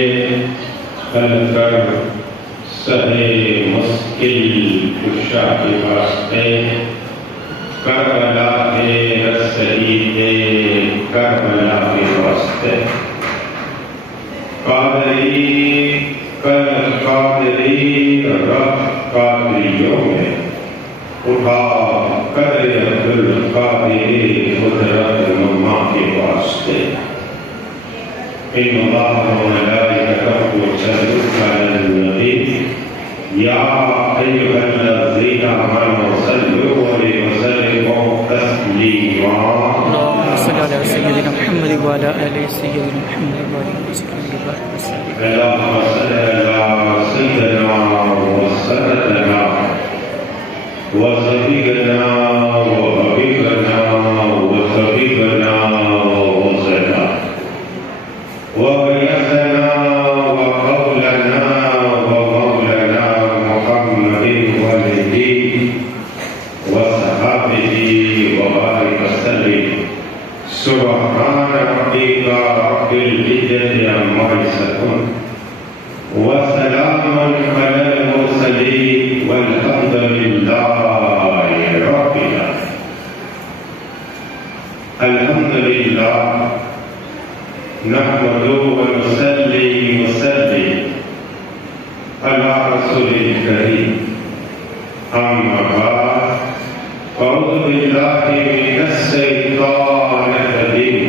کر سہے مشکل کشا کے واسطے کربلا کے رسید کربلا کے واسطے قادری رب قادریوں میں اٹھا قدر عبدالقادر قدرت مما کے واسطے ان اللہ وملائکتہ یصلون علی النبی یا ایھا الذین آمنوا صلوا علیہ وسلموا تسلیما اللهم صل على سيدنا محمد وعلى آل سيدنا محمد وعلى وسلم. اللهم صل على سيدنا وسندنا وصديقنا وحبيبنا وطبيبنا ووسطنا وغيثنا وقولنا ومولانا محمد والدين وصحابه وبارك وسلم. سبحان ربك رب العزة عما يصفون وسلام على المرسلين والحمد لله رب العالمين. الحمد لله نحمده ونصلي وسلم على رسول الكريم أما بعد أعوذ بالله من الشيطان الرجيم.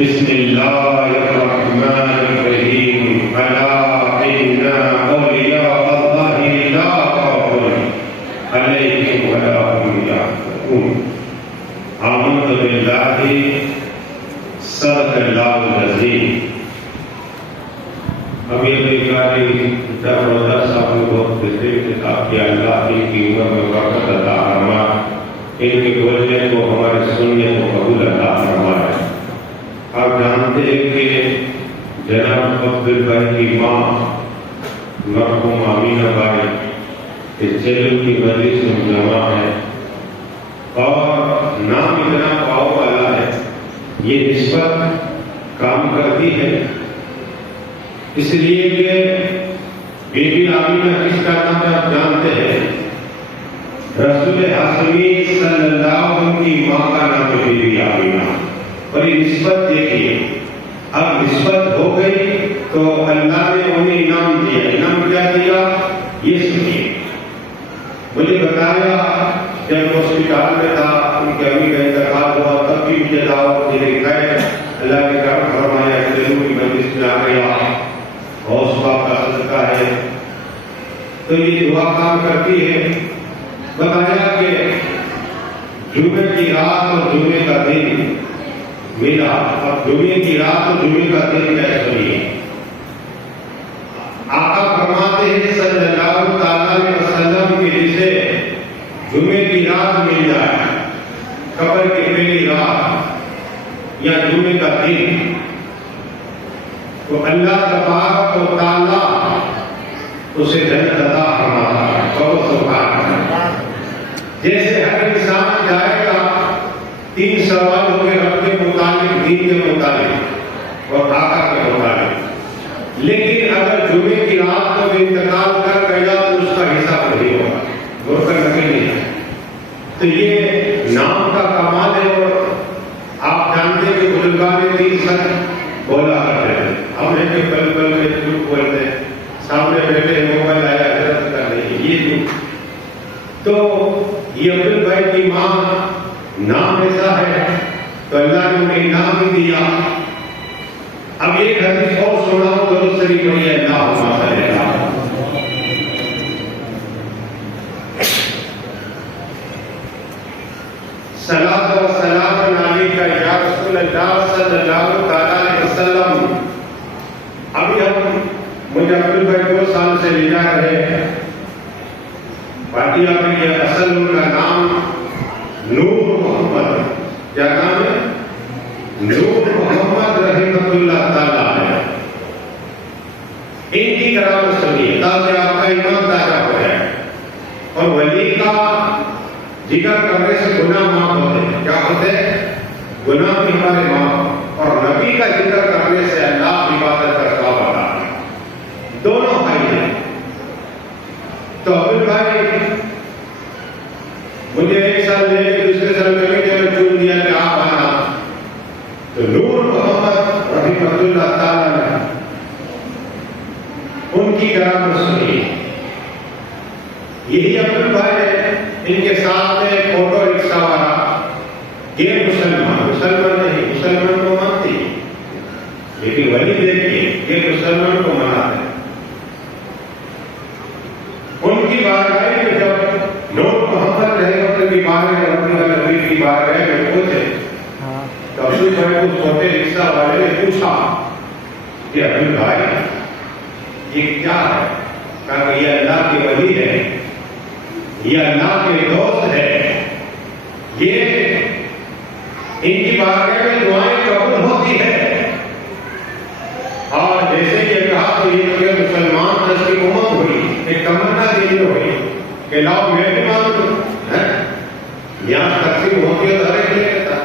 بسم الله الرحمن الرحيم. ألا إن أولياء الله لا خوف عليهم ولا هم يحزنون. آمنت بالله صدق اللہ العظیم. ابھی کاری روزہ صاحب نے بہت بہترین کتاب کیا. اللہ کی عمر میں برکت عطا فرما. ان کے بولنے کو ہمارے سننے کو قبول عطا فرمائے. آپ جانتے ہیں کہ جناب عبدال بھائی کی ماں مرحوم آمینہ بھائی اس چیلو کی مجلس میں جمع ہے اور نام اتنا پاؤ والا ہے. یہ نسبت کام کرتی ہے اس لیے کہ بی بی آمینہ کس کا نام ہے آپ جانتے ہیں. رسول ہاشمی صلی اللہ علیہ وسلم کی ماں کا نام ہے بی بی آمینہ. اور یہ نسبت دیکھیے اب نسبت ہو گئی تو اللہ نے انہیں انعام دیا. انعام کیا دیا یہ سنیے. مجھے بتایا جب ہاسپٹل میں تھا ان کے امی کا انتقال ہوا تب بھی مجھے دعوت دے گئے. اللہ نے کرم فرمایا کہ ضرور کی مجلس میں آ گیا. حوصلہ کا صدقہ ہے تو یہ دعا کام کرتی ہے. بتایا کہ جمعے کی رات اور جمعے کا دن ملا. اب جمعے کی رات اور جمعے کا دن طے سنیے. آقا فرماتے ہیں صلی اللہ علیہ وسلم کہ جسے جمعے کی رات مل جائے قبر کی پہلی رات یا جمعے کا دن تو اللہ تبارک و تعالیٰ اسے جنت عطا فرماتا ہے. سبحان اللہ. جیسے ہر انسان جائے گا 3 سوال ہوں گے رب کے متعلق دین کے متعلق اور آقا کے متعلق. لیکن اگر جمعے کی رات کو بھی انتقال کر گیا تو اس کا حساب نہیں ہوگا. غور کر نہیں ہے. تو یہ نام کا کمال ہے. اور آپ جانتے ہیں کہ بزرگان دین سچ بولا کرتے ہیں. ہم نے کہ پل پل میں جھوٹ بولتے ہیں. سامنے بیٹھے موبائل آیا حضرت کا نہیں یہ جھوٹ. تو یہ عبدال بھائی کی ماں نام ایسا ہے تو اللہ نے انہیں نام بھی دیا. اب ایک حدیث اور سناؤ درود شریف پڑھیے. اللہم صلی اللہ صلاۃ و سلام علیک یا رسول اللہ صلی اللہ علیہ وسلم. ابھی ہم مجھے عبدال بھائی 2 سال سے لے جا رہے ہیں. باتیا میں یہ اصل ان کا نام نور محمد. کیا نام ہے؟ نور محمد رحمۃ اللہ تعالیٰ ہے. ان کی کرامت سنیے تاکہ آپ کا ایمان تازہ ہو جائے. اور ولی کا ذکر کرنے سے گناہ معاف ہوتے ہیں. کیا ہوتے ہیں؟ گناہ بھی ہمارے معاف. اور نبی کا ذکر کرنے سے اللہ عبادت کا ثواب دوسرے سرزمین میں چن دیا کہ آپ آنا، تو نور محمد رحمۃ اللہ تعالی نے ان کی کرامت سنی. یہی عبد البھائی ہے، ان کے ساتھ میں آٹو رکشا والا، یہ مسلمان نہیں، مسلمان کو مانتی، لیکن وہی دیکھیے یہ مسلمان کو مناتے ہیں. ان کی بارگاہ میں جب نور محمد رحمۃ کی بارگاہ میں پہنچے تو عبد البھائی کو چھوٹے رکشا والے نے پوچھا کہ عبد البھائی یہ کیا ہے؟ کہا کہ یہ اللہ کے ولی ہے، یہ اللہ کے دوست ہے، یہ ان کی بارگاہ میں دعائیں قبول ہوتی ہے. اور جیسے یہ کہا تو یہ مسلمان دس کی امت ہوئی، ایک تمنا دل میں ہوئی کہ لاؤ میں بھی مانگ لوں. یہاں تقسیم ہوتی ہے تو ہر ایک لے لیتا.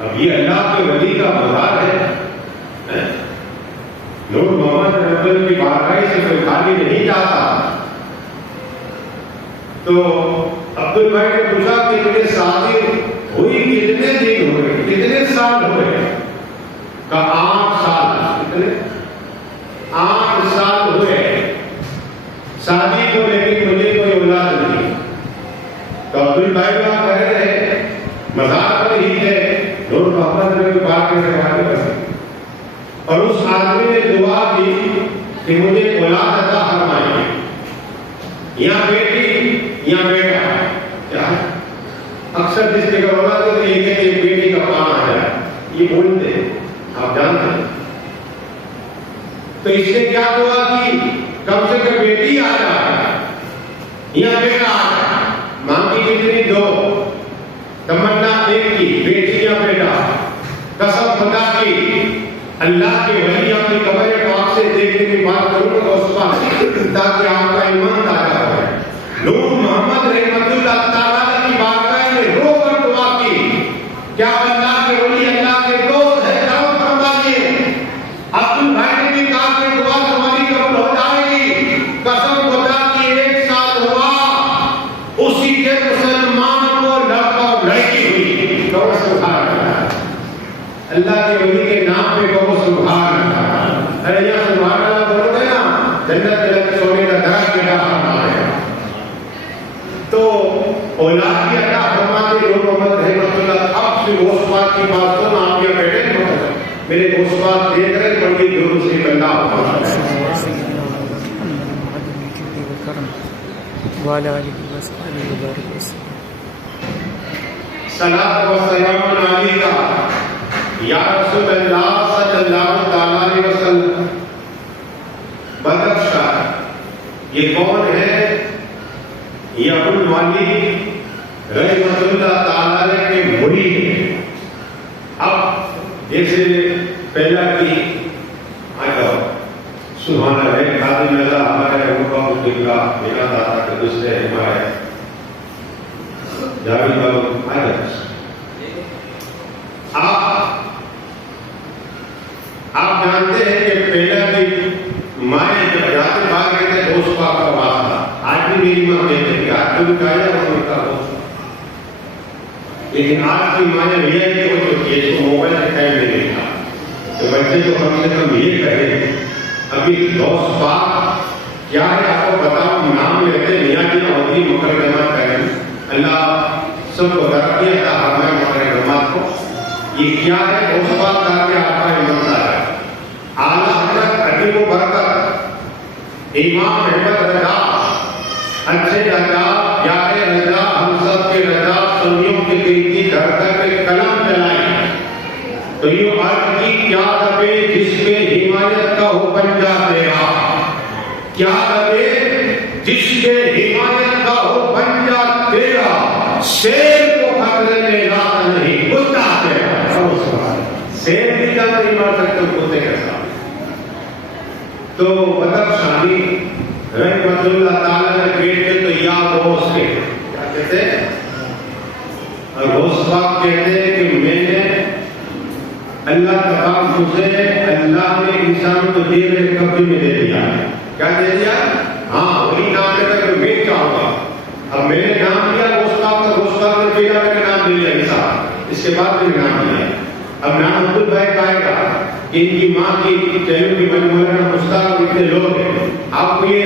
اب یہ اللہ کے ولی کا مزار ہے، نور محمد رحمت کی بارگاہ سے کوئی خالی نہیں جاتا. تو عبد البھائی نے پوچھا کہ تجھے شادی ہوئی کتنے دن ہوئے، کتنے سال ہوئے؟ کہا 8 سال. کتنے؟ 8 سال ہوئے شادی کو، لیکن مجھے کوئی اولاد نہیں. تو عبد البھائی وہاں کہہ رہے مزار پر ہی تھے، نور محمد نے بات کے سوال کر، اور اس آدمی نے دعا کی کہ مجھے اولاد عطا فرمائیے، یا بیٹی یا بیٹا. کیا اکثر جس کے گھر اولاد ہوتی ہے کہ ایک بیٹی کا کام آ جائے، یہ بولتے ہیں، آپ جانتے ہیں. تو اس نے کیا دعا کی؟ کم سے کم بیٹی آ جائے یا بیٹا آ جائے. مانگی کتنی؟ 2. تمنا ایک کی، بیٹی یا بیٹا. قسم خدا کی اللہ کے ولی اپنی قبر پاک سے دیکھنے کی بات کروں گا اس وقت تاکہ آپ کا ایمان تازہ ہو. نور محمد رحمت اللہ تعالی کی بارگاہ میں رو کر دعا کی، کیا اللہ کے ولی اللہ کے دوست ہے؟ کرم فرمائیے. عبد البھائی نے بھی کہا کہ دعا تمہاری قبول ہو جائے گی. قسم خدا کی 1 سال ہوا، اسی کے مسلمان کو لڑکا اور لڑکی ہوئی. کہو سبحان اللہ. اللہ کے ولی کے نام پہ کہو سبحان اللہ. ارے یا سبحان اللہ بولو گے نا، جنت کے سونے کا درخت کے نام آئے. تو اولاد کی عطا فرماتے نور محمد رحمۃ اللہ. اب سے غوث پاک کی بات سن، آپ یہ بیٹھے میرے غوث پاک دیکھ رہے بڑی دور سے بندہ ہوتا ہے. صلاۃ و سلام علیکہ یا رسول اللہ صلی اللہ تعالی علیہ وسلم. بدخشاں یہ کون ہے؟ یہ ابو الوالی رحمۃ اللہ تعالی کے مرید ہیں. اب جیسے پہلا کی سبحان اللہ خادم اللہ ہمارے ابو عبداللہ میرا دادا کے دوسرے ہمارے جاوید بابو. آپ جانتے ہیں کہ پہلا کی مائیں جب جاتے بھاگ گئے تھے دوست پاک کا واسطہ. آج بھی میری ماں کہتے ہیں آج بھی کہا جائے اور ان کا دوست، لیکن آج کی مائیں یہ ہو چکی ہے اس کو موبائل سے ٹائم نہیں دیکھا. تو بچے کو کم سے کم یہ کہیں ابھی دوست پاک کیا ہے آپ کو بتاؤ. نام لیتے میاں جی ہوتی مکر جماعت کریں. اللہ سب کو ترقی عطا فرمائے مکر جماعت کو. یہ کیا ہے؟ دوست پاک کر کے آپ کا ایمان ہے. اعلیٰ حضرت عجیب و برکت امام احمد رضا اچھے رضا پیارے رضا ہم سب کے رضا سنیوں کے دل کی دھڑکن پہ قلم چلائی تو یہ عرض کی کیا ربے جس پہ حمایت کا ہو پنجہ تیرا. کیا ربے جس پہ حمایت کا ہو پنجہ تیرا. شیر کو خطرے میں رات نہیں کتا تیرا. شیر بھی جب نہیں مار سکتے کتے کے ساتھ. تو بدخشانی رحمت اللہ تعالی نے بیٹے تو یا غوث کے کیا کہتے ہیں؟ غوث پاک کہتے ہیں کہ میں نے اللہ تبارک سے اللہ نے انسان کو دے میرے قبضے میں دے دیا. کیا دے دیا؟ ہاں وہی نام لیتا کہ میں چاہوں گا. اب میں نے نام دیا غوث پاک کا. غوث پاک نے کے بعد میں نام لیا. اب نام عبد بھائی کا آئے گا کہ ان کی ماں کی چہروں کی مولانا مشتاق اتنے لوگ ہیں. آپ کو یہ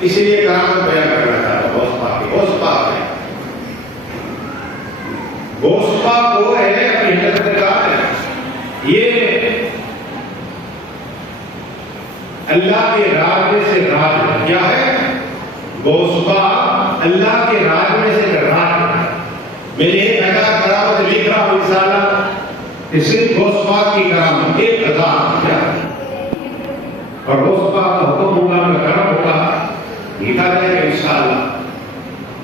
اس لیے کرامت بیان کرنا چاہتا ہوں. غوث پاک ہے، غوث پاک ہے، غوث پاک وہ ہے اپنی حضرت کا ہے. یہ اللہ کے راج میں سے راج ہے. کیا ہے؟ غوث پاک اللہ کے راج میں سے راج ہے. میں نے 1000 کرامت لکھ رہا ہوں انشاءاللہ کہ صرف غوث پاک کی کرامت 1000 کیا ہے. اور غوث پاک کا حکم ہوگا، ان کا کرم ہوگا، لکھا جائے گا انشاءاللہ.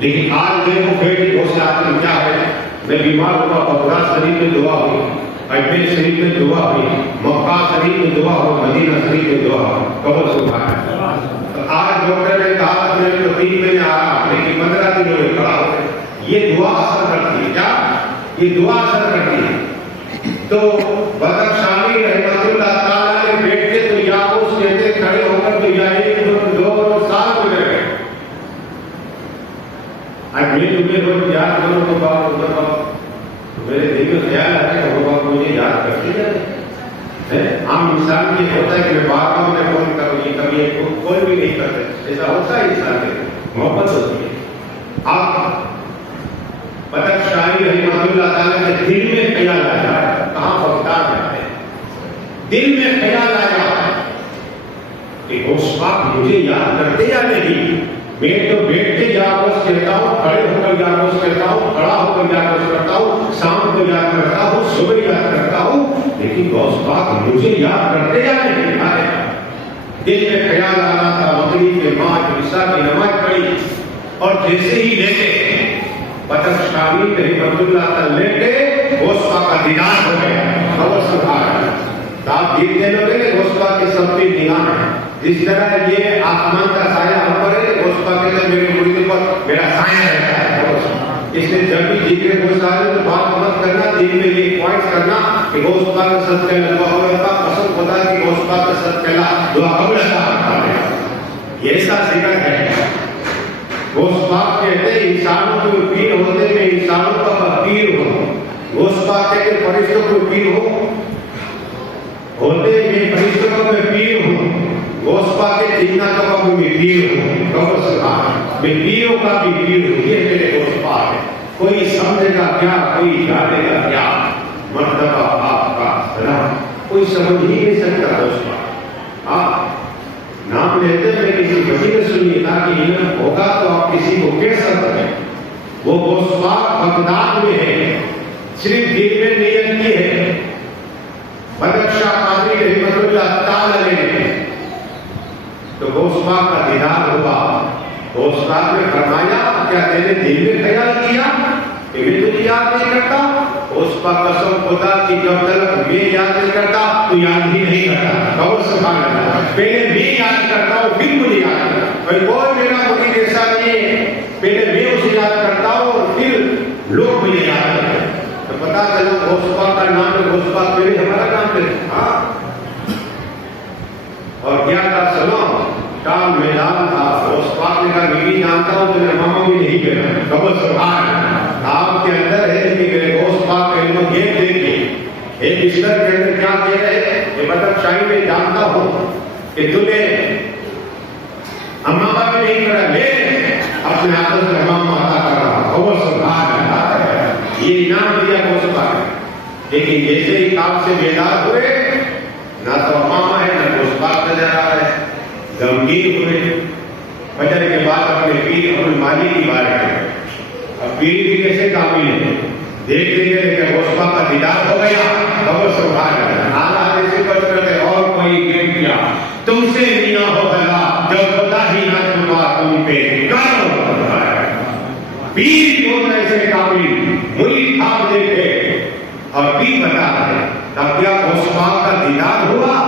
لیکن آج دیکھو بیٹی غوث اعظم کیا ہے. میں بیمار ہوا، بغداد شریف میں دعا ہوئی، اجمیر شریف میں دعا ہوئی، مکہ شریف میں دعا ہوئی، مدینہ شریف میں دعا ہوئی. قبر سبحان اللہ. آج ڈاکٹر نے کہا میں تو 3 مہینے آ رہا لیکن 15 دنوں میں کھڑا ہو گئے. یہ دعا اثر کرتی ہے. کیا یہ دعا اثر کرتی ہے؟ تو بدخشانی رحمت اللہ تعالیٰ نے بیٹھتے تو یا اس کہتے کھڑے ہو کر تو یا 1 2 سال گزر گئے. اجمیر روز یاد کرو تو بابا ادھر بابا میرے دل میں خیال آتا ہے کہ بابا مجھے یاد کرتے ہیں. عام انسان یہ ہوتا ہے کہ میں بار بار میں فون کروں، یہ کبھی کوئی بھی نہیں کرتے. ایسا ہوتا ہے انسان کے محبت ہوتی ہے. آپ بدخشانی رحمت اللہ تعالیٰ کے دل میں خیال آیا، کہاں بغداد جاتے ہیں، دل میں خیال آیا کہ غوث پاک مجھے یاد کرتے یا نہیں. میں تو بیٹھ کے یا غوث کہتا ہوں، کھڑے ہو کر یا غوث کہتا ہوں، کھڑا ہو کر یا غوث کرتا ہوں، شام کو یاد کرتا ہوں، صبح یاد کرتا ہوں، لیکن غوث پاک مجھے یاد کرتے یا نہیں. دل میں خیال آ رہا تھا. مغرب کے 5 عشاء کی نماز پڑھی اور جیسے ہی لیٹے بدخشانی رحمت اللہ تعالیٰ لیٹے غوث پاک کا دیدار ہو گیا. خبر سبحان اللہ. آپ دیکھتے لوگے کہ غوث پاک کے سب کی نگاہ ہے. جس طرح یہ آسمان کا سایہ ہم پر ہے، غوث پاک کے میرے مرید پر میرا سایہ رہتا ہے. اس لیے جب بھی ذکر غوث آئے تو بات مت کرنا، دل میں یہ پوائنٹ کرنا کہ غوث پاک کا صدقہ دعا ہوتا، قسم خدا کی غوث پاک کا صدقہ دعا قبول عطا. یہ ایسا ذکر ہے. غوث پاک کہتے ہیں انسانوں کو پیر ہوتے میں انسانوں کا پیر ہو. غوث پاک کہتے ہیں فرشتوں کو پیر ہوتے میں فرشتوں کا میں پیر ہوں. غوث پاک کے جنہ کا میں پیر ہوں. قبر سبحان میں پیروں کا بھی پیر ہوں. یہ میرے غوث پاک ہے. کوئی سمجھے گا کیا، کوئی جانے گا کیا مرتبہ آپ کا سلام. کوئی سمجھ ہی نہیں سکتا غوث پاک. آپ نام لیتے ہیں کسی بچی نے سنیے تاکہ علم ہوگا تو آپ کسی کو کہہ سکتے ہیں. وہ غوث پاک بغداد میں ہے، صرف دل میں نیت کی ہے. بدخشاں قادری رحمت اللہ تعالیٰ نے تو غوث پاک کا دیدار ہوا. غوث پاک نے فرمایا کیا تیرے دل میں خیال کیا کہ میں تجھے یاد نہیں کرتا؟ غوث پاک قسم خدا کی جب تک میں یاد نہیں کرتا تو یاد ہی نہیں کرتا. قبر سبحان اللہ. پہلے میں یاد کرتا ہوں پھر مجھے یاد کرتا. کوئی میرا مرید ایسا نہیں ہے، پہلے میں اسے یاد کرتا ہوں اور پھر لوگ مجھے یاد کرتے ہیں. تو پتا چلا غوث پاک کا نام ہے غوث پاک، پہلے ہمارا نام ہے. اور کیا تھا سلام کا میدان تھا. غوث پاک نے کہا میں بھی جانتا ہوں تو میرے ماما بھی نہیں کہنا. قبر سبحان آپ کے اندر ہے کہ میرے غوث پاک کا علم یہ دیکھیے. ایک بستر کے اندر کیا کہہ رہے ہیں کہ بدخشانی میں جانتا ہوں کہ تمہیں امامہ بھی نہیں کرا، لے اپنے عادت سے امامہ عطا کر رہا. قبر سبحان اللہ. یہ انعام دیا غوث پاک نے. لیکن جیسے ہی کام سے بیدار ہوئے نہ تو امامہ ہے نہ غوث پاک نظر آ رہا ہے. غمگین ہوئے. فجر کے بعد اپنے پیر اپنے مالی کی بات کریں. اب پیر بھی کیسے کامل ہے، دیکھ لیتے کہ غوث پاک کا دیدار ہو گیا. قبر سبحان اللہ. حالات ایسے بچ کرتے اور کوئی گیم کیا تم سے میاں ہو گلا جب خدا ہی نہ چکا تم پہ کر. پیر کیوں ایسے کامل مرید آپ دیکھے اور پیر بتا ہے تب کیا غوث پاک کا دیدار ہوا؟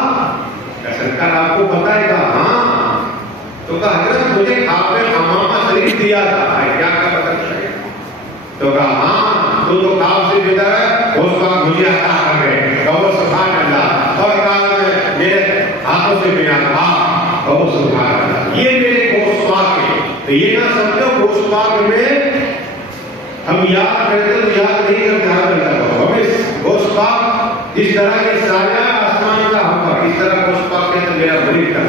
سرکار آپ کو بتائے گا ہاں. تو کہا حضرت مجھے آپ نے امامہ شریف دیا تھا. کیا کا پتہ چلے؟ تو کہا ہاں تو کام سے بہتر ہے غوث پاک مجھے عطا کر گئے. قبر سبحان اللہ. اور کہا میرے ہاتھوں سے بنا تھا. قبر سبحان اللہ. یہ میرے غوث پاک ہے. تو یہ نہ سمجھو غوث پاک میں ہم یاد کرتے تو یاد نہیں کرتے. ہمیں گوشت پاک جس طرح کے سایہ آسمان کا ہم پر اس طرح گوشت پاک کے اندر میرا مرید کا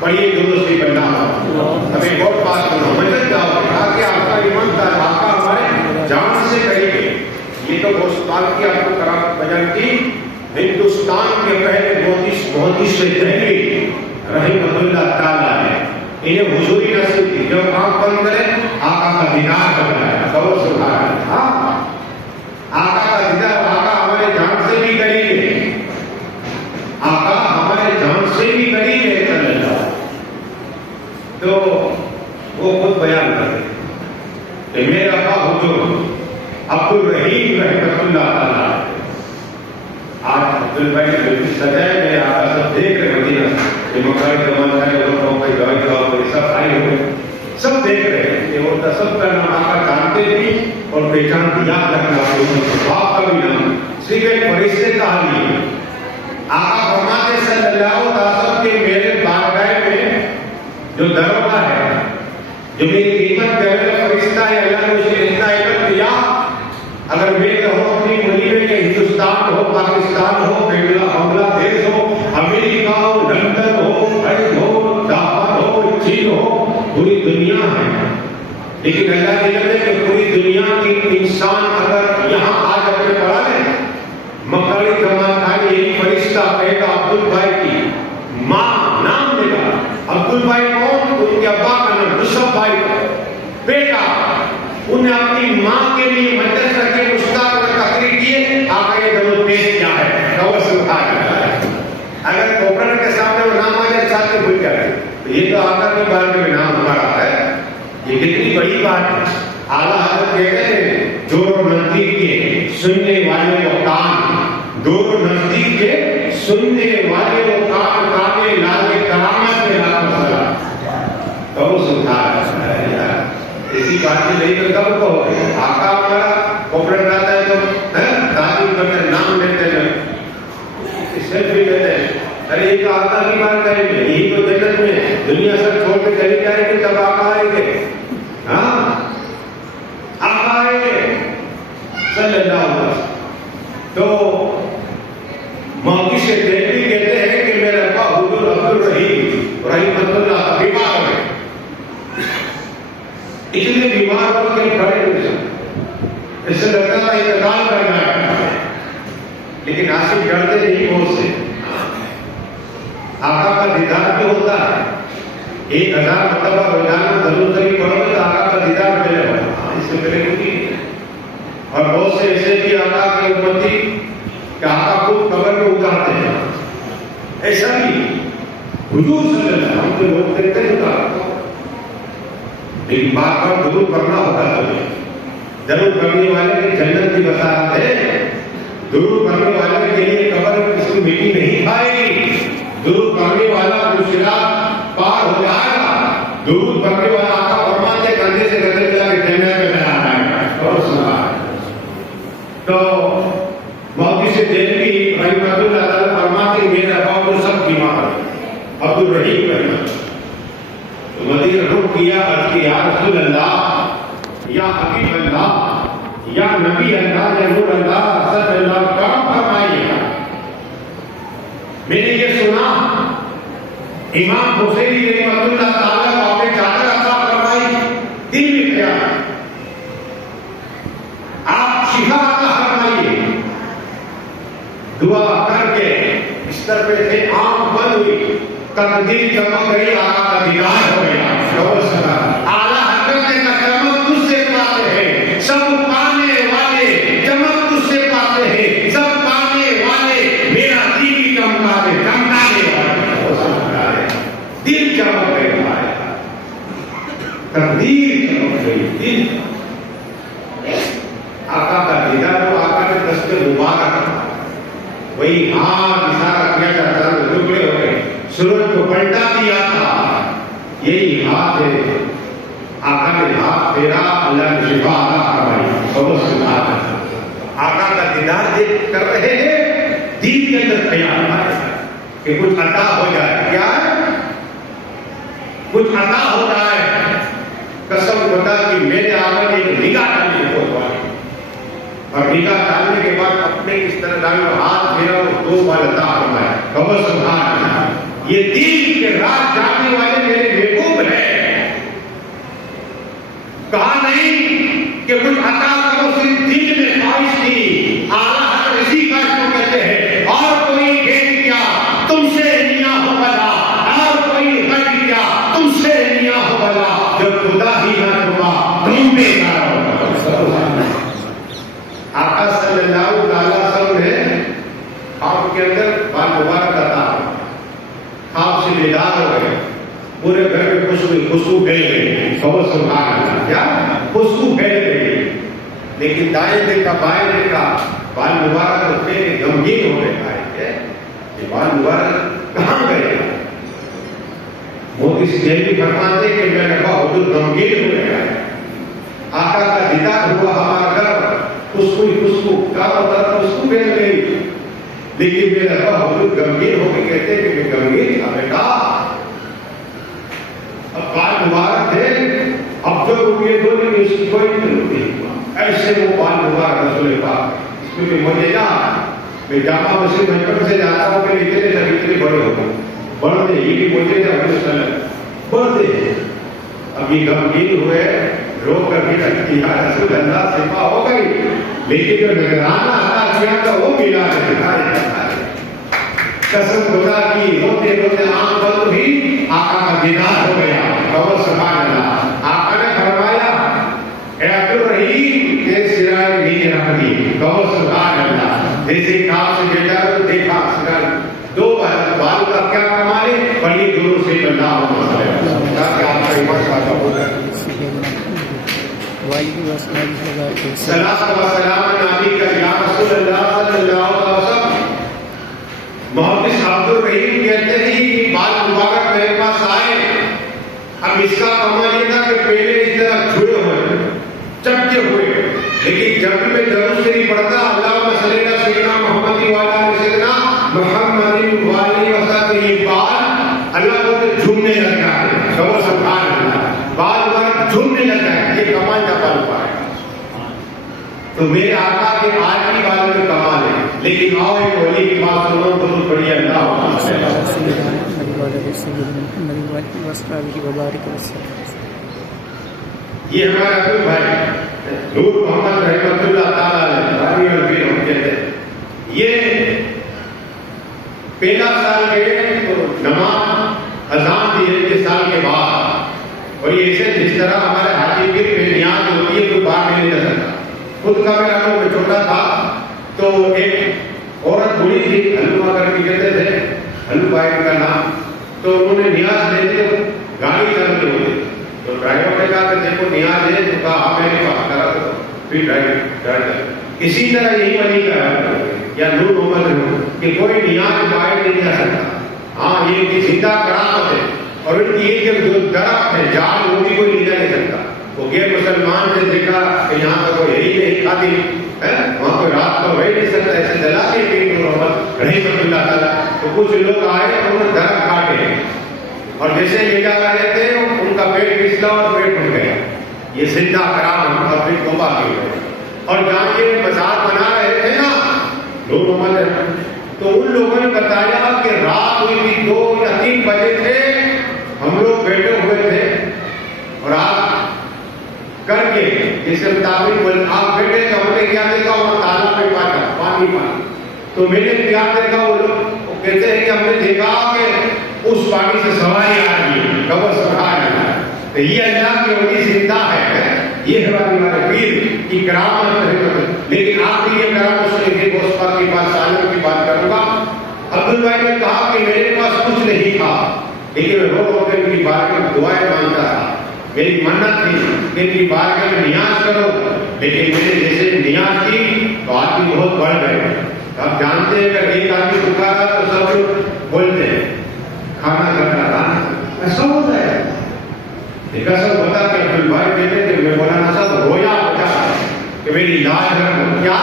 پڑھیے درود شریف بندہ ہمیں گوشت پاک کرنا مدد جاؤ تاکہ آپ کا ایمان کا آقا ہمارے جان سے قریب ہے. یہ تو گوشت پاک کی آپ کو کرامت بیان کی. ہندوستان کے پہلے مودی سے دہلی رحمۃ اللہ تعالیٰ ہے انہیں حضوری نصیب تھی. جب آنکھ بند کرے آقا کا دیدار کرنا ہے. آقا کا دیدار. آقا ہمارے جان سے بھی قریب ہے. آقا ہمارے جان سے بھی قریب ہے صلی اللہ. تو وہ خود بیان کرتے کہ میرا ابا حضور عبدالرحیم رحمۃ اللہ تعالیٰ. آج عبدالبھائی نے بالکل سجائے میں آقا سب دیکھ رہے مدینہ یہ مکائی زمان ہے اور دوائی دعا سب آئے ہوئے سب دیکھ رہے ہیں کہ وہ سب کا نام آقا جانتے بھی اور پہچان یاد رکھنا باپ کا بھی نام صرف ایک فرشتے کا حال ہے. آقا فرماتے صلی اللہ علیہ وسلم کے میرے بارگاہ میں جو دروگہ ہے جو میری خدمت کر رہے فرشتہ ہے اللہ نے اسے اتنا عزت دیا. اگر میں کہوں اپنی ملک میں کہ ہندوستان ہو پاکستان ہو بنگلہ دیش ہو امریکہ ہو لندن ہو جاپان ہو چین ہو پوری دنیا ہے لیکن اللہ کی نعمت ہے کہ پوری دنیا کی انسان اگر یہاں آج اپنے پڑھا ہے مکائی زمان تھا یہی فرشتہ کہے گا عبدالبھائی کی ماں نام دے گا. عبدالبھائی کون؟ ان کے ابا کا نام یوسف بھائی بیٹا. انہیں اپنی ماں کے لیے مدرس رکھے مشتاق میں تقریر کیے. آقا یہ دونوں پیش کیا ہے اگر کوپرن کے سامنے وہ نام آ جائے ساتھ میں بھول جائے تو یہ تو آقا کے بارے میں نام ہمارا ہے. یہ کتنی بڑی بات ہے. اعلیٰ حضرت کہتے ہیں دور نزدیک کے سننے والے کو کان دور نزدیک کے سننے والے کو کان کانے لالے کرامت میں لاکھ مسئلہ تو وہ سنتا ہے. ایسی بات نہیں تو کب کو آقا ہمارا کوپرن رہتا ہے تو تعلیم کرتے نام لیتے ہیں سیلفی لیتے ہیں. ارے یہ تو آقا کی بات کریں گے یہی تو جنت میں دنیا سب چھوڑ کے چلی جائے گی تب آقا آئیں گے. ہاں آقا آئیں گے صلی اللہ علیہ وسلم. تو موقع سے دیکھتی کہتے ہیں کہ میرے ابا حضور عبدالرحیم رحمۃ اللہ بیمار ہوئے. اتنے بیمار ہو کے کھڑے ہوئے اس سے لگتا تھا انتقال کرنا ہے لیکن آصف ڈرتے نہیں موت سے. آقا کا دیدار بھی ہوتا ہے 1000 مرتبہ روزانہ درود شریف پڑھو تو آقا کا دیدار ملے گا. اس سے پہلے کچھ نہیں. اور بہت سے ایسے بھی آقا کی امتی کہ آقا خود قبر میں اتارتے ہیں. ایسا بھی حضور صلی اللہ علیہ وسلم ہم تو لوگ دیکھتے ہیں اتارتے لیکن بار بار درود پڑھنا ہوتا ہے. درود پڑھنے والے کی جنت کی بشارت ہے. درود پڑھنے والے کے لیے قبر کسی مٹی نہیں کھائے گی. درود پڑھنے والا مشکلات پار ہو جائے گا. درود پڑھنے والا آقا فرماتے کندھے سے کندھے ملا کے جنت میں چلا جائے گا. اور سنا تو موقع سے دیکھتی رحمۃ اللہ تعالیٰ فرماتے میرے ابا کو سب بیمار عبدالرحیم رحمۃ مدینہ رخ کیا عرض کہ یا رسول اللہ یا حبیب اللہ یا نبی اللہ یا نور اللہ صلی اللہ کرم فرمائیے. میں نے یہ سنا امام حسینی رحمۃ اللہ تعالیٰ کو آپ نے چادر عطا فرمائی دل میں خیال آپ شفا عطا فرمائیے. دعا کر کے بستر پہ تھے آنکھ بند ہوئی تقدیر چمک گئی آقا کا دیدار ہو گیا. اعلیٰ حضرت کا چمک تجھ سے پاتے ہیں سب پانے والے چمک تجھ سے پاتے ہیں سب پانے والے میرا دل چمکانے والے دل چمک گئے تقدیر چمک گئی دل. آقا کا دیدار تو آقا کے دست مبارک وہی ہاتھ اشارہ کیا جاتا ہے ٹکڑے ہو گئے. سورج کو پلٹا دیا تھا یہی ہاتھ ہے. آقا نے ہاتھ پھیرا اللہ نے شفا عطا فرمائی. آقا کا دیدار دیکھ کر رہے ہیں دل کے اندر خیال آئے کہ کچھ عطا ہو جائے. کیا ہے کچھ عطا ہو جائے. قسم خدا کی میرے آقا نے ایک نگاہ ڈالی اور نگاہ ڈالنے کے بعد اپنے اس طرح ڈالو ہاتھ میرا اور 2 بال عطا فرمائے. کہو سبحان اللہ. یہ دین کے راہ جاننے والے میرے محبوب ہیں. کہا نہیں کہ کچھ عطا کرو صرف دل میں خواہش کی. اعلیٰ حضرت اسی کا اس کو کہتے ہیں. اور کوئی بھیج کیا تم سے نیا ہو بلا, اور کوئی غیر کیا تم سے نیا ہو بلا, جب خدا ہی نہ چھپا تم بے کار ہو. آقا صلی اللہ علیہ وسلم نے خواب کے اندر بال مبارک عطا, خواب سے بیدار ہو گئے, پورے گھر میں خوشبو پھیل گئی. سبحان اللہ. کیا خوشبو پھیل گئی. لیکن دائیں دیکھا بائیں دیکھا, بال مبارک اٹھے کہ غمگین ہو گئے. یہ بال مبارک کہاں گئے؟ موتی سیدھی فرماتے کہ میں نے کہا حضور غمگین ہو گیا. آقا کا دیدار ہوا ہمارا گھر, خوشبو کا مطلب خوشبو پھیل گئی. لیکن میرا کہا حضور غمگین ہو کے کہتے کہ میں غمگین تھا بیٹا. اب بال مبارک تھے, اب جو روپیے دو لیکن اس کی کوئی ضرورت نہیں ہوا. ایسے وہ بال مبارک رسول پاک, کیونکہ مجھے نا میں جامع مسجد مجمع سے جاتا ہوں کہ اتنے سب اتنے بڑے ہو گئے, بڑھتے یہ بھی مجھے بڑھتے. اب یہ غمگین ہوئے, روک کر بھی رکھتی ہے رسول اللہ شفا ہو گئی. لیکن جو نگرانہ عطا کیا تھا وہ ملا ہے. قسم خدا کی روتے روتے آنکھ بند ہوئی, آقا کا دیدار ہو گیا. کہو سبحان اللہ. آقا نے فرمایا اے عبد الرحیم تیرے سرائے نیچے رکھ دی. کہو سبحان اللہ. جیسے کام سے بیٹا تو دیکھا سرائے 2 بال کا کیا کمالے, بڑی دور سے اللہ وسلم تاکہ آپ کا ایمان ساتھ ہو جائے. سلام و سلام نبی کا یا رسول اللہ صلی اللہ علیہ وسلم. محدث عبد الرحیم کہتے ہیں کہ بال مبارک میرے پاس آئے. اب اس کا کمال یہ تھا کہ پہلے اس طرح جڑے ہوئے, چپکے ہوئے, لیکن جب بھی میں درود شریف پڑھتا اللہم صلی علی سیدنا محمد وعلی سیدنا محمد وعلی وسلم, یہ بال اللہ کو جھومنے لگ جاتے. سبحان اللہ. بال مبارک جھومنے لگ جائے, یہ کمال کا بال مبارک. تو میرے آقا کے آج کی بات میں کمال ہے. لیکن آؤ ایک ولی کی بات سنو, بہت بڑی اللہ یہ ہمارا ابو بھائی نور محمد رحمت اللہ تعالی علیہ, یہ پہلا سال گئے تو نماز اذان دی 1 سال کے بعد, اور یہ ایسے جس طرح ہمارے حاجی پیر بے نیاز ہوتی ہے تو باہر نہیں نکل سکتا. خود کا میرا میں چھوٹا تھا تو ایک عورت بوڑھی تھی, ہلوا کر کے کہتے تھے, ہلو بھائی کا نام. تو انہوں نے نیاز لیتے گاڑی چلتے ہوتے, تو ڈرائیور نے کہا کہ دیکھو نیاز ہے, تو کہا ہاں میں نے بات کرا تو پھر ڈرائیور. اسی طرح یہی بنی کا یا نور محمد کہ کوئی نیاز باہر نہیں جا سکتا. ہاں یہ زندہ کرامت ہے, اور ان کی یہ جو درخت ہے جال وہ بھی کوئی نہیں جا سکتا. وہ غیر مسلمان نے دیکھا کہ یہاں کا کوئی یہی نہیں کھاتی ہے, وہاں کوئی رات کو رہ نہیں سکتا, ایسے جلاتے ہیں محمد رحمت اللہ تعالیٰ. تو کچھ لوگ آئے انہوں نے درخت کاٹے, اور جیسے لے جا رہے تھے ان کا پیٹ پھسلا اور پیٹ پھٹ گیا. یہ زندہ کرامت اور پھر توبہ کی گئی. اور جہاں یہ مزار بنا رہے تھے نا لوگ محمد, تو ان لوگوں نے بتایا کہ رات ہوئی تھی 2 یا 3 بجے تھے, ہم لوگ بیٹھے ہوئے تھے, اور آپ کر کے جس کے مطابق آپ بیٹھے تو ہم نے کیا دیکھا, وہ تالا پہ پانی. تو میں نے کیا دیکھا, وہ لوگ کہتے ہیں کہ ہم نے دیکھا کہ اس پانی سے سواری آ رہی ہے. کبر سبحان اللہ. تو یہ اللہ کی ولی زندہ ہے, یہ ہمارے پیر کی کرامت ہے. لیکن آپ بھی یہ کرامت سنیں گے, اس پر کی بات سالوں کی بات کروں گا. عبد بھائی نے کہا کہ میرے پاس کچھ نہیں تھا, لیکن میں رو کر ان کی بات میں دعائیں مانگتا تھا. میری منت تھی کہ ان کی بات میں نیاز کرو, لیکن میں نے جیسے نیاز کی تو آدمی بہت بڑھ گئے. آپ جانتے ہیں کہ ایک آدمی بھوکا تھا تو سب لوگ بولتے ہیں کھانا کرنا تھا, ایسا ہوتا ہے. ایک ایسا ہوتا کہ عبد بھائی کہتے تھے, میں مولانا صاحب رویا بچا کہ میری لاج رکھو. کیا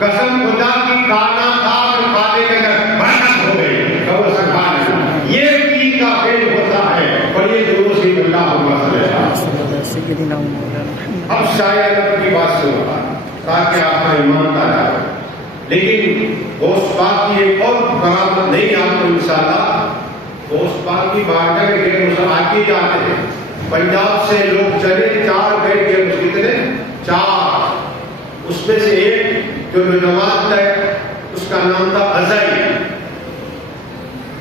قسم خدا کی کھانا تھا تو کھانے کے اندر برکت ہو گئی. کبر سبحان اللہ. یہ پیر کا فیل ہوتا ہے, اور یہ درود شریف اللہ اب شاید کی بات سنو. تاکہ آپ کا ایمان تازہ ہو. لیکن غوث پاک کی ایک اور کرامت نہیں آپ کو انشاءاللہ. غوث پاک کی بارگاہ کے مسلمان آگے جاتے ہیں. پنجاب سے لوگ چلے 4 بیٹھ گئے. اس کتنے 4. اس میں سے ایک جو نماز ہے اس کا نام تھا ازائی.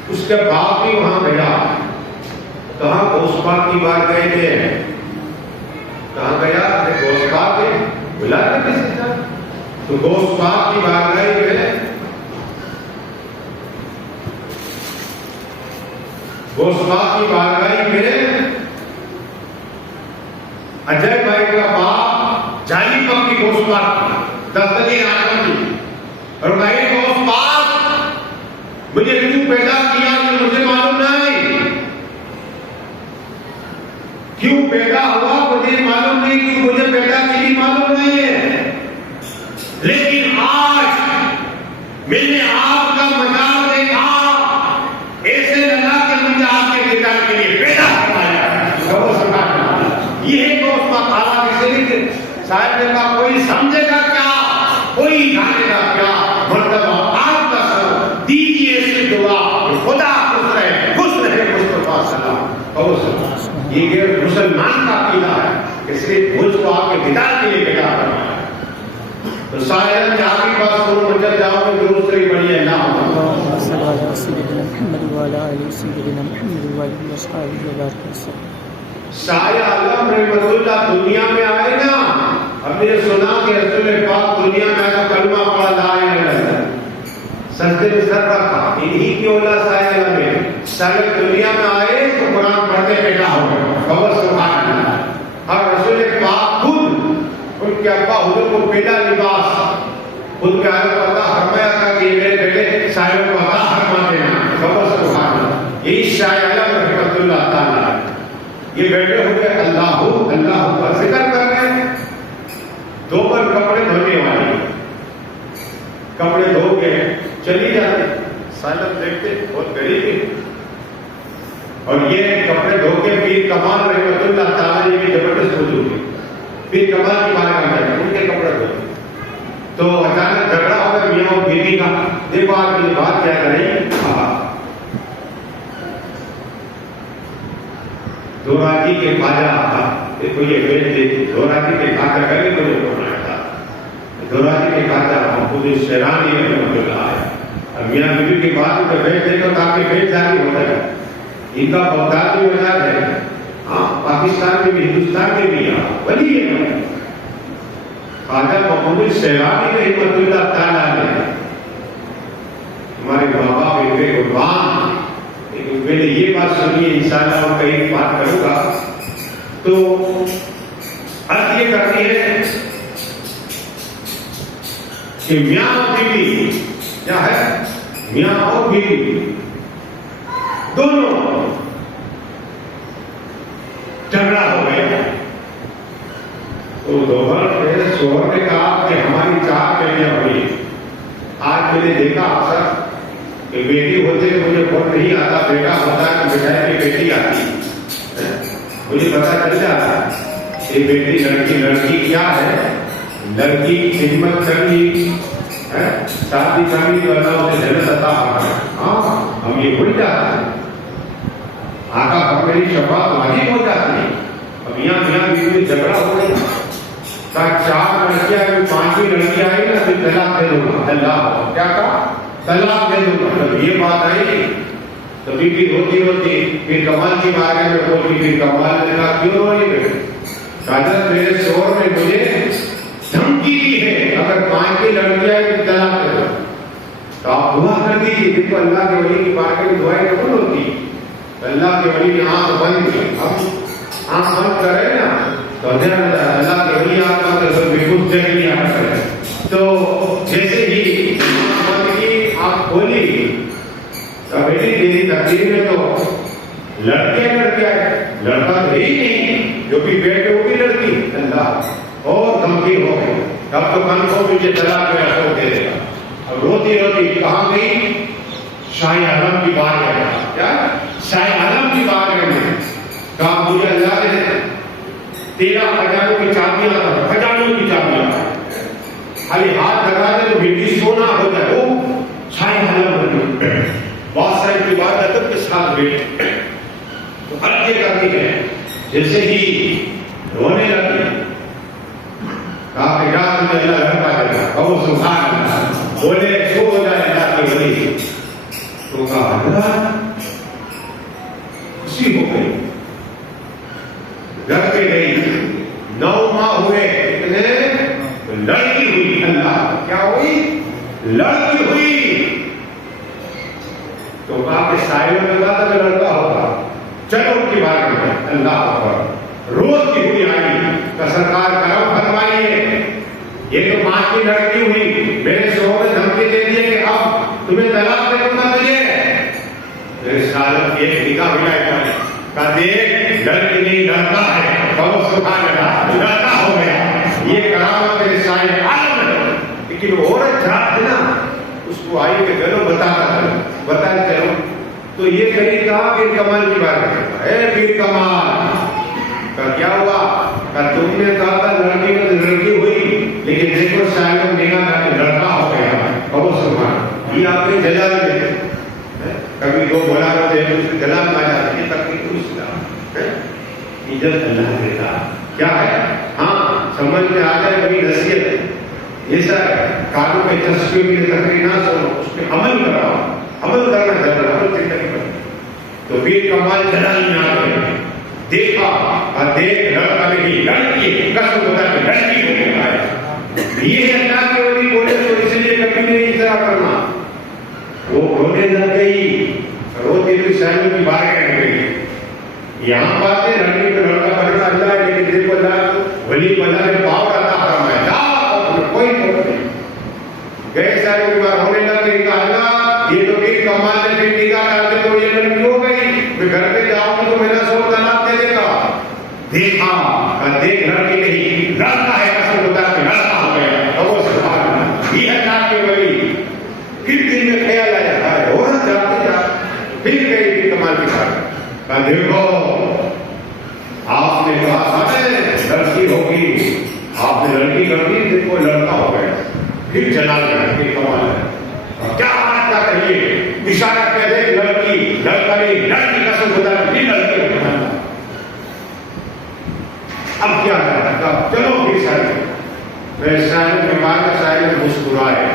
اس کے باپ بھی وہاں گیا. کہاں غوث پاک کی بات گئے تھے. کہاں گیا غوث پاک کے بلا کے کسی طرح. تو غوث پاک کی بات گئے. غوث پاک کی بات گئی اجے بھائی کا باپ جالی پاک کی غوث پاک دستگیر آدم کی. اور بھائی غوث پاک مجھے کیوں پیدا کیا یہ مجھے معلوم نہیں. کیوں پیدا ہوا مجھے معلوم نہیں. کیوں مجھے پیدا کی معلوم نہیں ہے. لیکن آج میں نے آپ کا مزار دیکھا. ایسے لگا کہ مجھے آپ کے دیدار کے لیے پیدا کروایا. یہ غوث پاک آلہ کسی بھی صاحب نے کہا کوئی سمجھے گا کیا, کوئی جانے گا کیا. مرتبہ آپ کا سر دیجیے اس کی دعا خدا خوش رہے مصطفیٰ صلی. یہ مسلمان کا عقیدہ ہے کہ صرف مجھ کو آپ کے دیدار کے لیے پیدا کروایا. تو شاید میں آپ کی بات سنو مجھے جاؤ میں درست رہی بڑی ہے. اللهم صل على سيدنا محمد وعلى آل سيدنا محمد وعلى أصحابه وبارك وسلم. شاہ عالم رحمت اللہ دنیا میں آئے نا. ہم نے سنا کہ رسول پاک دنیا میں آیا کلمہ پڑھا لا الہ الا اللہ, سجدے میں سر رکھا. انہی کی اولاد شاہ عالم ہے. شاید دنیا میں آئے تو قرآن پڑھتے پیدا ہو گئے. خبر سبحان اللہ. اور رسول پاک خود ان کے ابا حضور کو پہلا لباس خود کے آگے پتا فرمایا تھا کہ میرے بیٹے شاعر کو عطا فرما دینا. خبر سبحان اللہ. یہی شاہ عالم رحمت اللہ تعالیٰ یہ بیٹھے ہوئے اللہ کا ذکر کر رہے ہیں. دو پر کپڑے دھونے والے کپڑے دھو کے چلی جاتے. سالت دیکھتے بہت غریب ہے. اور یہ کپڑے دھو کے پیر کمال رحمت اللہ تعالیٰ یہ بھی زبردست وجود ہے. پیر کمال کی بات کرتے ہیں ان کے کپڑے دھوتے. تو اچانک جھگڑا ہو گیا میاں اور بیوی کا. دیکھو آپ کی بات کیا کریں. دو راجی کے خواجہ دیکھو یہ بیچ دیتی. دو راجی کے خواجہ کر کے مجھے بولنا تھا. دو راجی کے خواجہ محمود شیرانی رحمۃ اللہ ہے. اب میاں بیوی کی بات میں بیچ دے تو آپ کے بیچ جاری ہوتا ہے. ان کا بہتات بھی ہو جاتا ہے. ہاں پاکستان میں بھی ہندوستان میں بھی ولی ہے. خواجہ محمود شیرانی رحمۃ اللہ تعالیٰ نے ہمارے ماں باپ ایک قربان. پہلے یہ بات سنیے انشاءاللہ اور کئی بات کروں گا. تو عرض یہ کرتی ہے کہ میاں اور بیوی کیا ہے. میاں اور بیوی دونوں جھگڑا ہو گیا. تو دوپہر شوہر نے کہا کہ ہماری 4 بیٹیاں ہوئی. آج میں نے دیکھا اکثر کہ بیٹی ہوتے مجھے بہت نہیں آتا. بیٹا ہوتا ہے تو بیٹا کی بیٹی آتی. مجھے پتا چل جاتا یہ بیٹی لڑکی کیا ہے. لڑکی خدمت کرنی شادی کرنی تو اللہ اسے جنت عطا فرمائے. ہاں ہم یہ بھول جاتے ہیں. آقا ہم میری شفاعت واجب ہو جاتی ہے. اب یہاں بیوی جھگڑا ہو گیا. 4 لڑکیاں 5ویں لڑکی آئی نا تو طلاق دے دوں گا. اللہ کیا کہا طلاق دے دوں گا. جب یہ بات آئی تو بیوی روتی پھر کمال کی بارے میں بولی. پھر کمال نے کہا کیوں روئی. حضرت میرے شوہر نے مجھے دھمکی دی ہے اگر 5ویں لڑکی آئی تو طلاق دے دو. تو آپ دعا کر دیجیے. دیکھو اللہ کے ولی کی بارے میں دعائیں قبول ہوتی. اللہ کے ولی نے آنکھ بند کی. ہم آنکھ بند کر رہے ہیں نا تو اللہ کے ولی آنکھ بند کر بالکل جگہ آنکھ کرے. تو جیسے ہی آنکھ کھولی بیٹی تیری تقدیر میں تو لڑکیاں لڑکا تو ہی نہیں. جو بھی بیٹے وہ بھی لڑکی. اللہ اور دھمکی ہو گئی. اب تو کن کو مجھے طلاق میں چھوڑ دے دے گا. اب روتی کہاں گئی. شاہ عالم کی بات ہے. کیا شاہ عالم کی بات ہے. کہا مجھے اللہ نے 13 خزانوں کی چابیاں خالی ہاتھ لگا دے تو بیٹی سونا ہو جائے، وہ چھائے حالہ بن بہت ساری کی بات ادب کے ساتھ بیٹھے تو ہر یہ کرنی ہے. جیسے ہی رونے لگے کہا کہ یاد میں اللہ گھر پا جائے گا، کہو سبحان اللہ، بولے سو ہو جائے اللہ کی ولی. تو کہا حضرت خوشی ہو گئی، گھر پہ گئی، 9 ماہ ہوئے، اتنے لڑکی ہوئی. اللہ کیا ہوئی؟ لڑکی ہوئی. تو کہا کہ سائلوں نے کہا تھا کہ لڑکا ہوگا، چلو ان کی بات میں. اللہ اکبر، روز کی ہوئی آئی کہ سرکار کرم فرمائیے، یہ تو ماں کی لڑکی ہوئی، میرے شوہر نے دھمکی دے دی کہ اب تمہیں طلاق دے دوں گا تجھے. میرے سالت ایک نکاح ہو جائے گا، دیکھ لڑکی نہیں لڑکا ہے، کہو سبحان اللہ، لڑکا ہو گیا. یہ کرامت میرے سائے عالم ہے. لیکن عورت جات نا اس کو آئی کہ چلو بتا چلو. تو یہ کہیں کہا پیر کمال کی بات کرتا ہے. اے پیر کمال کا کیا ہوا؟ کہ تم نے کہا تھا لڑکی میں لڑکی ہوئی، لیکن دیکھو شاید نگاہ کر کے لڑکا ہو گیا. کہو سبحان. یہ آپ نے جلال میں کبھی دو بولا کرتے ہیں اس جلال میں آ جاتی ہے تکلیف اس کا عزت اللہ دیتا کیا ہے. ہاں سمجھ میں آ جائے بڑی نصیحت، یہ سر کانوں کے چسپے کی تقریر نہ سنو، اس پہ عمل کراؤ. عمل کرنا ضرور، عمل زندگی پر. تو پیر کمال جلال میں آ گئے، دیکھا اور دیکھ لڑکا نہیں لڑکی، قسم خدا کی لڑکی کو دیکھا. یہ اللہ کے ولی بولے تو اس لیے کبھی نہیں اجرا کرنا. وہ رونے لگ گئی، روتی ہوئی سہیلوں کی بات کر گئی. یہاں بات ہے لڑکی کو لڑکا کرنا اللہ ہے، لیکن دیکھو اللہ ولی اللہ نے پاور عطا فرمایا، جاؤ کوئی پاور نہیں. گئے سہیلوں کی بات ہونے لگ گئی، کہا اللہ یہ تو پیر کمال نے پھر نگاہ ڈال کے تو یہ لڑکی ہو گئی، میں گھر پہ جاؤں گی تو میرا شوہر طلاق دے دے گا. دیکھا دیکھ لڑکی نہیں لڑکا ہے، قسم خدا کہ لڑکا ہو گیا. وہ سبحان اللہ، یہ اللہ کے ولی. پھر دل میں خیال آیا ہے عورت جاتے جاتے پھر گئی پیر کمال کی بات. کہا دیکھو آپ نے کہا لڑکی ہوگی، آپ نے لڑکی کر دی، دیکھو لڑکا ہو گیا. پھر چلا گیا پیر کمال ہے. کیا بات کیا کہیے، اشارہ کہہ دے لڑکی لڑکا نہیں لڑکی، قسم خدا کی لڑکی ہے. اب کیا کرتا؟ چلو پھر سائے میں سائے کے بعد سائے میں مسکرائے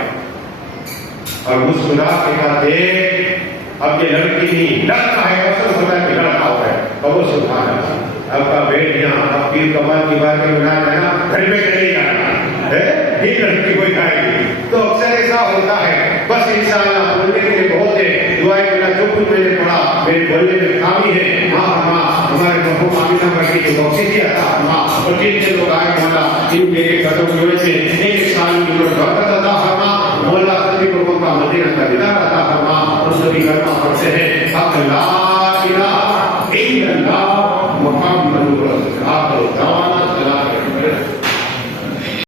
اور مسکرا کے بعد دیکھ اب یہ لڑکی نہیں لڑکا ہے، قسم خدا کہ لڑکا ہو گیا. کہو سبحان اللہ. اب کا بیٹیاں اب پیر کمال کی باتیں بنایا ہے نا، گھر میں نہیں جانا ہے، یہ لڑکی کوئی کھائے گی. تو اکثر ایسا ہوتا ہے، بس انشاءاللہ بولنے کے لیے بہت ہے، دعائیں کرنا جو کچھ میں نے پڑھا میرے بولنے میں خامی ہے. ماں ہمارے محبوب آمینہ بڑی کی بخشش عطا فرما، اور جن سے لوگ آئے مولا ان میرے قدم کی وجہ سے ایک سال کی برکت عطا فرما. مولا سبھی لوگوں کا مدینہ کا دیدار عطا فرما. اور سبھی کلمہ پڑھتے ہیں لا الہ الا اللہ